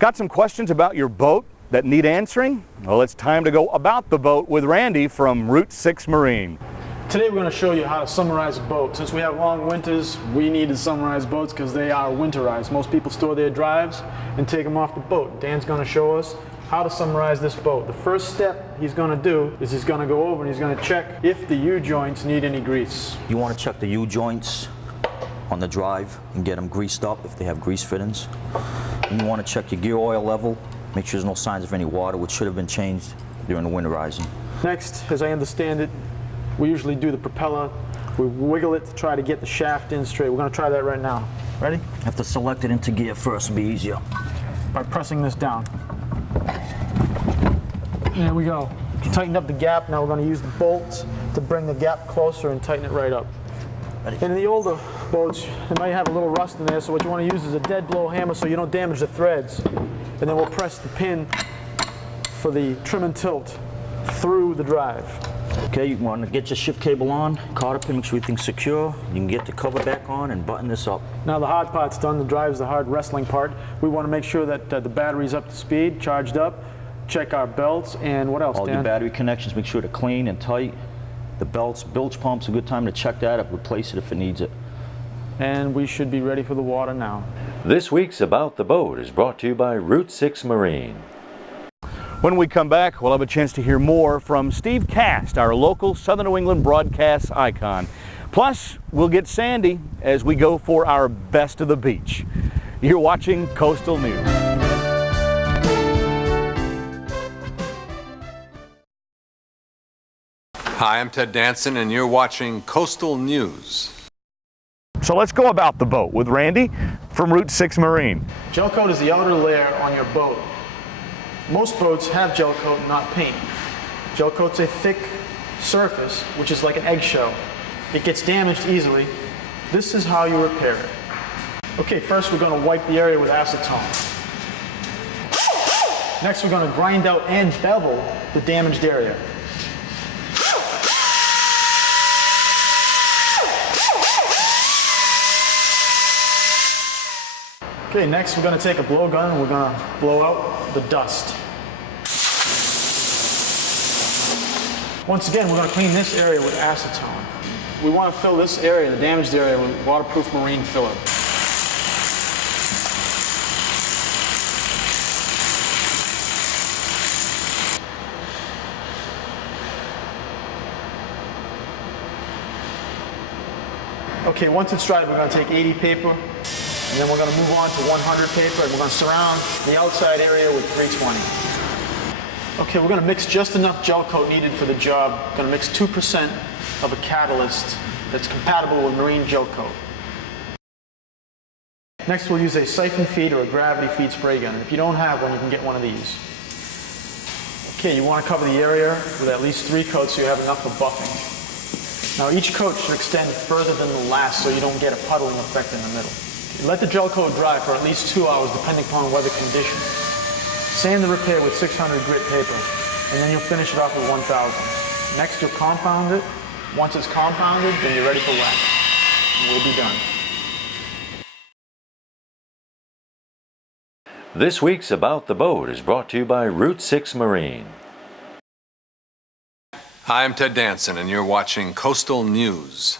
Got some questions about your boat that need answering? Well, it's time to go about the boat with Randy from Route 6 Marine. Today we're going to show you how to summarize a boat. Since we have long winters, we need to summarize boats because they are winterized. Most people store their drives and take them off the boat. Dan's going to show us how to summarize this boat. The first step he's going to do is he's going to go over and he's going to check if the U-joints need any grease. You want to check the U-joints on the drive and get them greased up if they have grease fittings. And you want to check your gear oil level, make sure there's no signs of any water, which should have been changed during the winterizing. Next, as I understand it, we usually do the propeller. We wiggle it to try to get the shaft in straight. We're going to try that right now. Ready? Have to select it into gear first, it'll be easier. By pressing this down. There we go. Tightened up the gap. Now we're going to use the bolts to bring the gap closer and tighten it right up. And in the older boats, it might have a little rust in there, so what you want to use is a dead blow hammer so you don't damage the threads. And then we'll press the pin for the trim and tilt through the drive. Okay, you want to get your shift cable on, cotter pin, make sure everything's secure. You can get the cover back on and button this up. Now the hard part's done, the drive's the hard wrestling part. We want to make sure that the battery's up to speed, charged up, check our belts, and what else, All Dan? your battery connections, make sure they're clean and tight. The belts, bilge pump's a good time to check that up, replace it if it needs it. And we should be ready for the water now. This week's About the Boat is brought to you by Route 6 Marine. When we come back, we'll have a chance to hear more from Steve Cast, our local Southern New England broadcast icon. Plus, we'll get Sandy as we go for our best of the beach. You're watching Coastal News. Hi, I'm Ted Danson, and you're watching Coastal News. So let's go about the boat with Randy from Route 6 Marine. Gel coat is the outer layer on your boat. Most boats have gel coat, not paint. Gel coat's a thick surface, which is like an eggshell. It gets damaged easily. This is how you repair it. Okay, first we're going to wipe the area with acetone. Next we're going to grind out and bevel the damaged area. Okay, next we're going to take a blowgun and we're going to blow out the dust. Once again, we're going to clean this area with acetone. We want to fill this area, the damaged area, with waterproof marine filler. Okay, once it's dried, we're going to take 80 paper, and then we're going to move on to 100 paper, and we're going to surround the outside area with 320. Okay, we're going to mix just enough gel coat needed for the job. We're going to mix 2% of a catalyst that's compatible with marine gel coat. Next, we'll use a siphon feed or a gravity feed spray gun. If you don't have one, you can get one of these. Okay, you want to cover the area with at least 3 coats so you have enough for buffing. Now, each coat should extend further than the last so you don't get a puddling effect in the middle. Let the gel coat dry for at least 2 hours depending upon weather conditions. Sand the repair with 600 grit paper, and then you'll finish it off with 1000. Next, you'll compound it. Once it's compounded, then you're ready for wax. And we'll be done. This week's About the Boat is brought to you by Route 6 Marine. Hi, I'm Ted Danson, and you're watching Coastal News.